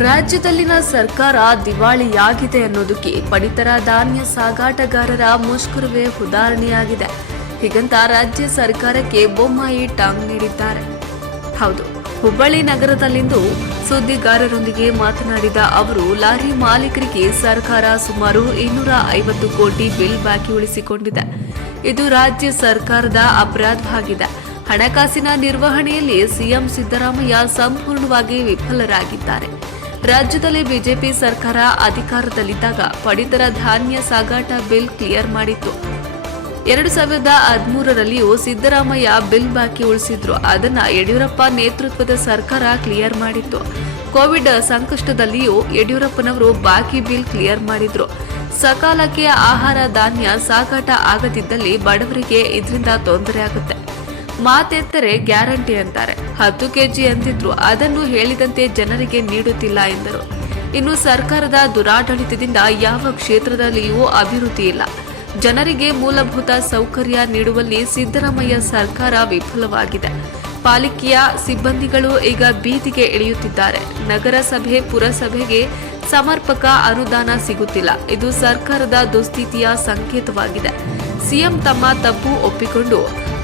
ರಾಜ್ಯದಲ್ಲಿನ ಸರ್ಕಾರ ದಿವಾಳಿಯಾಗಿದೆ ಅನ್ನೋದಕ್ಕೆ ಪಡಿತರ ಧಾನ್ಯ ಸಾಗಾಟಗಾರರ ಮುಷ್ಕರವೇ ಉದಾಹರಣೆಯಾಗಿದೆ. ಹೀಗಂತ ರಾಜ್ಯ ಸರ್ಕಾರಕ್ಕೆ ಬೊಮ್ಮಾಯಿ ಟಾಂಗ್ ನೀಡಿದ್ದಾರೆ. ಹೌದು, ಹುಬ್ಬಳ್ಳಿ ನಗರದಲ್ಲಿಂದು ಸುದ್ದಿಗಾರರೊಂದಿಗೆ ಮಾತನಾಡಿದ ಅವರು, ಲಾರಿ ಮಾಲೀಕರಿಗೆ ಸರ್ಕಾರ ಸುಮಾರು 250 ಕೋಟಿ ಬಿಲ್ ಬಾಕಿ ಉಳಿಸಿಕೊಂಡಿದೆ. ಇದು ರಾಜ್ಯ ಸರ್ಕಾರದ ಅಪರಾಧವಾಗಿದೆ. ಹಣಕಾಸಿನ ನಿರ್ವಹಣೆಯಲ್ಲಿ ಸಿಎಂ ಸಿದ್ದರಾಮಯ್ಯ ಸಂಪೂರ್ಣವಾಗಿ ವಿಫಲರಾಗಿದ್ದಾರೆ. ರಾಜ್ಯದಲ್ಲಿ ಬಿಜೆಪಿ ಸರ್ಕಾರ ಅಧಿಕಾರದಲ್ಲಿದ್ದಾಗ ಪಡಿತರ ಧಾನ್ಯ ಸಾಗಾಟ ಬಿಲ್ ಕ್ಲಿಯರ್ ಮಾಡಿತ್ತು. 2013ರಲ್ಲಿಯೂ ಸಿದ್ದರಾಮಯ್ಯ ಬಿಲ್ ಬಾಕಿ ಉಳಿಸಿದ್ರು. ಅದನ್ನ ಯಡಿಯೂರಪ್ಪ ನೇತೃತ್ವದ ಸರ್ಕಾರ ಕ್ಲಿಯರ್ ಮಾಡಿತ್ತು. ಕೋವಿಡ್ ಸಂಕಷ್ಟದಲ್ಲಿಯೂ ಯಡಿಯೂರಪ್ಪನವರು ಬಾಕಿ ಬಿಲ್ ಕ್ಲಿಯರ್ ಮಾಡಿದ್ರು. ಸಕಾಲಕ್ಕೆ ಆಹಾರ ಧಾನ್ಯ ಸಾಗಾಟ ಆಗದಿದ್ದಲ್ಲಿ ಬಡವರಿಗೆ ಇದರಿಂದ ತೊಂದರೆ ಆಗುತ್ತೆ. ಮಾತೆತ್ತರೆ ಗ್ಯಾರಂಟಿ ಅಂತಾರೆ. 10 ಕೆಜಿ ಅಂತಿದ್ರು, ಅದನ್ನು ಹೇಳಿದಂತೆ ಜನರಿಗೆ ನೀಡುತ್ತಿಲ್ಲ ಎಂದರು. ಇನ್ನು ಸರ್ಕಾರದ ದುರಾಡಳಿತದಿಂದ ಯಾವ ಕ್ಷೇತ್ರದಲ್ಲಿಯೂ ಅಭಿವೃದ್ಧಿ ಇಲ್ಲ. ಜನರಿಗೆ ಮೂಲಭೂತ ಸೌಕರ್ಯ ನೀಡುವಲ್ಲಿ ಸಿದ್ದರಾಮಯ್ಯ ಸರ್ಕಾರ ವಿಫಲವಾಗಿದೆ. ಪಾಲಿಕೆಯ ಸಿಬ್ಬಂದಿಗಳು ಈಗ ಬೀದಿಗೆ ಇಳಿಯುತ್ತಿದ್ದಾರೆ. ನಗರಸಭೆ ಪುರಸಭೆಗೆ ಸಮರ್ಪಕ ಅನುದಾನ ಸಿಗುತ್ತಿಲ್ಲ. ಇದು ಸರ್ಕಾರದ ದುಸ್ಥಿತಿಯ ಸಂಕೇತವಾಗಿದೆ. ಸಿಎಂ ತಮ್ಮ ತಪ್ಪು ಒಪ್ಪಿಕೊಂಡು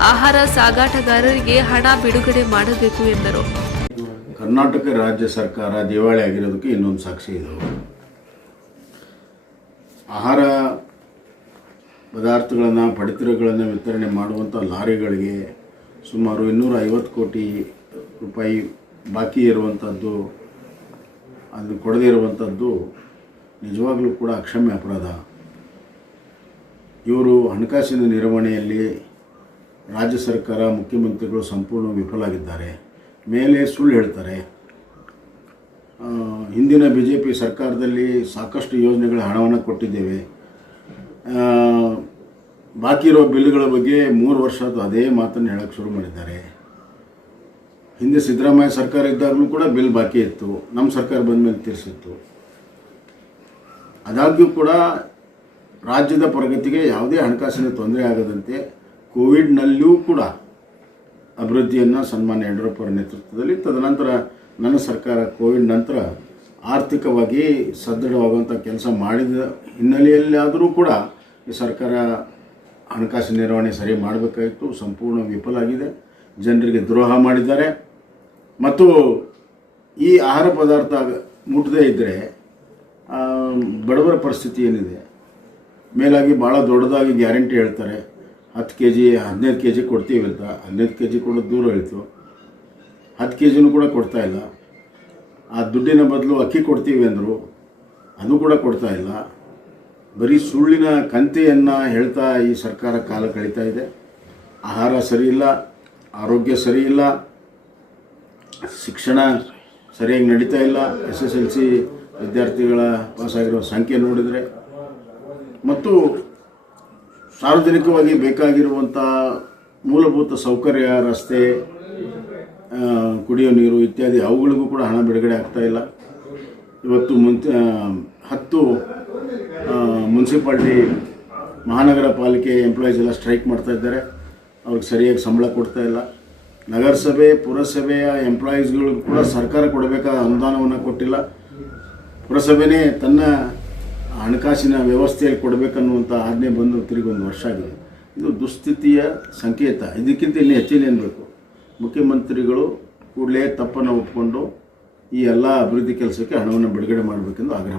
ಆಹಾರ ಸಾಗಾಟಗಾರರಿಗೆ ಹಣ ಬಿಡುಗಡೆ ಮಾಡಬೇಕು ಎಂದರು. ಕರ್ನಾಟಕ ರಾಜ್ಯ ಸರ್ಕಾರ ದಿವಾಳಿ ಆಗಿರೋದಕ್ಕೆ ಇನ್ನೊಂದು ಸಾಕ್ಷಿ ಇದು. ಆಹಾರ ಪದಾರ್ಥಗಳನ್ನು ಪಡಿತರಗಳನ್ನು ವಿತರಣೆ ಮಾಡುವಂಥ ಲಾರಿಗಳಿಗೆ ಸುಮಾರು 250 ಕೋಟಿ ರೂಪಾಯಿ ಬಾಕಿ ಇರುವಂಥದ್ದು, ಅದು ಕೊಡದೇ ಇರುವಂಥದ್ದು ನಿಜವಾಗಲೂ ಕೂಡ ಅಕ್ಷಮ್ಯ ಅಪರಾಧ. ಇವರು ಹಣಕಾಸಿನ ನಿರ್ವಹಣೆಯಲ್ಲಿ ರಾಜ್ಯ ಸರ್ಕಾರ ಮುಖ್ಯಮಂತ್ರಿಗಳು ಸಂಪೂರ್ಣ ವಿಫಲಾಗಿದ್ದಾರೆ. ಮೇಲೆ ಸುಳ್ಳು ಹೇಳ್ತಾರೆ. ಹಿಂದಿನ BJP ಸರ್ಕಾರದಲ್ಲಿ ಸಾಕಷ್ಟು ಯೋಜನೆಗಳ ಹಣವನ್ನು ಕೊಟ್ಟಿದ್ದೇವೆ, ಬಾಕಿ ಇರೋ ಬಿಲ್ಗಳ ಬಗ್ಗೆ 3 ವರ್ಷದ್ದು ಅದೇ ಮಾತನ್ನು ಹೇಳಕ್ಕೆ ಶುರು ಮಾಡಿದ್ದಾರೆ. ಹಿಂದೆ ಸಿದ್ದರಾಮಯ್ಯ ಸರ್ಕಾರ ಇದ್ದಾಗಲೂ ಕೂಡ ಬಿಲ್ ಬಾಕಿ ಇತ್ತು, ನಮ್ಮ ಸರ್ಕಾರ ಬಂದ ಮೇಲೆ ತೀರಿಸಿತ್ತು. ಆದಾಗ್ಯೂ ಕೂಡ ರಾಜ್ಯದ ಪ್ರಗತಿಗೆ ಯಾವುದೇ ಹಣಕಾಸಿನ ತೊಂದರೆ ಆಗದಂತೆ ಕೋವಿಡ್ನಲ್ಲಿಯೂ ಕೂಡ ಅಭಿವೃದ್ಧಿಯನ್ನು ಸನ್ಮಾನ್ಯ ಯಡಿಯೂರಪ್ಪರ ನೇತೃತ್ವದಲ್ಲಿ, ತದನಂತರ ನನ್ನ ಸರ್ಕಾರ ಕೋವಿಡ್ ನಂತರ ಆರ್ಥಿಕವಾಗಿ ಸದೃಢವಾಗುವಂಥ ಕೆಲಸ ಮಾಡಿದ ಹಿನ್ನೆಲೆಯಲ್ಲಾದರೂ ಕೂಡ ಈ ಸರ್ಕಾರ ಹಣಕಾಸಿನ ನಿರ್ವಹಣೆ ಸರಿ ಮಾಡಬೇಕಾಗಿತ್ತು. ಸಂಪೂರ್ಣ ವಿಫಲ ಆಗಿದೆ. ಜನರಿಗೆ ದ್ರೋಹ ಮಾಡಿದ್ದಾರೆ. ಮತ್ತು ಈ ಆಹಾರ ಪದಾರ್ಥ ಮುಟ್ಟದೇ ಇದ್ದರೆ ಬಡವರ ಪರಿಸ್ಥಿತಿ ಏನಿದೆ, ಮೇಲಾಗಿ ಭಾಳ ದೊಡ್ಡದಾಗಿ ಗ್ಯಾರಂಟಿ ಹೇಳ್ತಾರೆ. 10 ಕೆಜಿ 15 ಕೆಜಿ ಕೊಡ್ತೀವಿ ಅಂತ. 15 ಕೆಜಿ ಕೊಡೋದು ದೂರ ಹೇಳ್ತು, 10 ಕೆಜಿನೂ ಕೂಡ ಕೊಡ್ತಾ ಇಲ್ಲ. ಆ ದುಡ್ಡಿನ ಬದಲು ಅಕ್ಕಿ ಕೊಡ್ತೀವಿ ಅಂದರು, ಅದು ಕೂಡ ಕೊಡ್ತಾ ಇಲ್ಲ. ಬರೀ ಸುಳ್ಳಿನ ಕಂತೆಯನ್ನು ಹೇಳ್ತಾ ಈ ಸರ್ಕಾರ ಕಾಲ ಕಳೀತಾ ಇದೆ. ಆಹಾರ ಸರಿ ಇಲ್ಲ, ಆರೋಗ್ಯ ಸರಿ ಇಲ್ಲ, ಶಿಕ್ಷಣ ಸರಿಯಾಗಿ ನಡೀತಾ ಇಲ್ಲ. SSLC ವಿದ್ಯಾರ್ಥಿಗಳ ಪಾಸಾಗಿರೋ ಸಂಖ್ಯೆ ನೋಡಿದರೆ, ಮತ್ತು ಸಾರ್ವಜನಿಕವಾಗಿ ಬೇಕಾಗಿರುವಂಥ ಮೂಲಭೂತ ಸೌಕರ್ಯ, ರಸ್ತೆ, ಕುಡಿಯೋ ನೀರು ಇತ್ಯಾದಿ ಅವುಗಳಿಗೂ ಕೂಡ ಹಣ ಬಿಡುಗಡೆ ಆಗ್ತಾ ಇಲ್ಲ. ಇವತ್ತು 10 ಮುನ್ಸಿಪಾಲ್ಟಿ ಮಹಾನಗರ ಪಾಲಿಕೆ ಎಂಪ್ಲಾಯೀಸ್ ಎಲ್ಲ ಸ್ಟ್ರೈಕ್ ಮಾಡ್ತಾ ಇದ್ದಾರೆ. ಅವ್ರಿಗೆ ಸರಿಯಾಗಿ ಸಂಬಳ ಕೊಡ್ತಾ ಇಲ್ಲ. ನಗರಸಭೆ ಪುರಸಭೆಯ ಎಂಪ್ಲಾಯೀಸ್ಗಳು ಕೂಡ ಸರ್ಕಾರ ಕೊಡಬೇಕಾದ ಅನುದಾನವನ್ನು ಕೊಟ್ಟಿಲ್ಲ. ಪುರಸಭೆನೇ ತನ್ನ ಹಣಕಾಸಿನ ವ್ಯವಸ್ಥೆಯಲ್ಲಿ ಕೊಡಬೇಕನ್ನುವಂಥ ಆಜ್ಞೆ ಬಂದು ತಿರುಗಿ 1 ವರ್ಷ ಆಗಿದೆ. ಇದು ದುಸ್ಥಿತಿಯ ಸಂಕೇತ. ಇದಕ್ಕಿಂತ ಇಲ್ಲಿ ಹೆಚ್ಚಿನೇನು ಬೇಕು? ಮುಖ್ಯಮಂತ್ರಿಗಳು ಕೂಡಲೇ ತಪ್ಪನ್ನು ಒಪ್ಪಿಕೊಂಡು ಈ ಎಲ್ಲ ಅಭಿವೃದ್ಧಿ ಕೆಲಸಕ್ಕೆ ಹಣವನ್ನು ಬಿಡುಗಡೆ ಮಾಡಬೇಕೆಂದು ಆಗ್ರಹ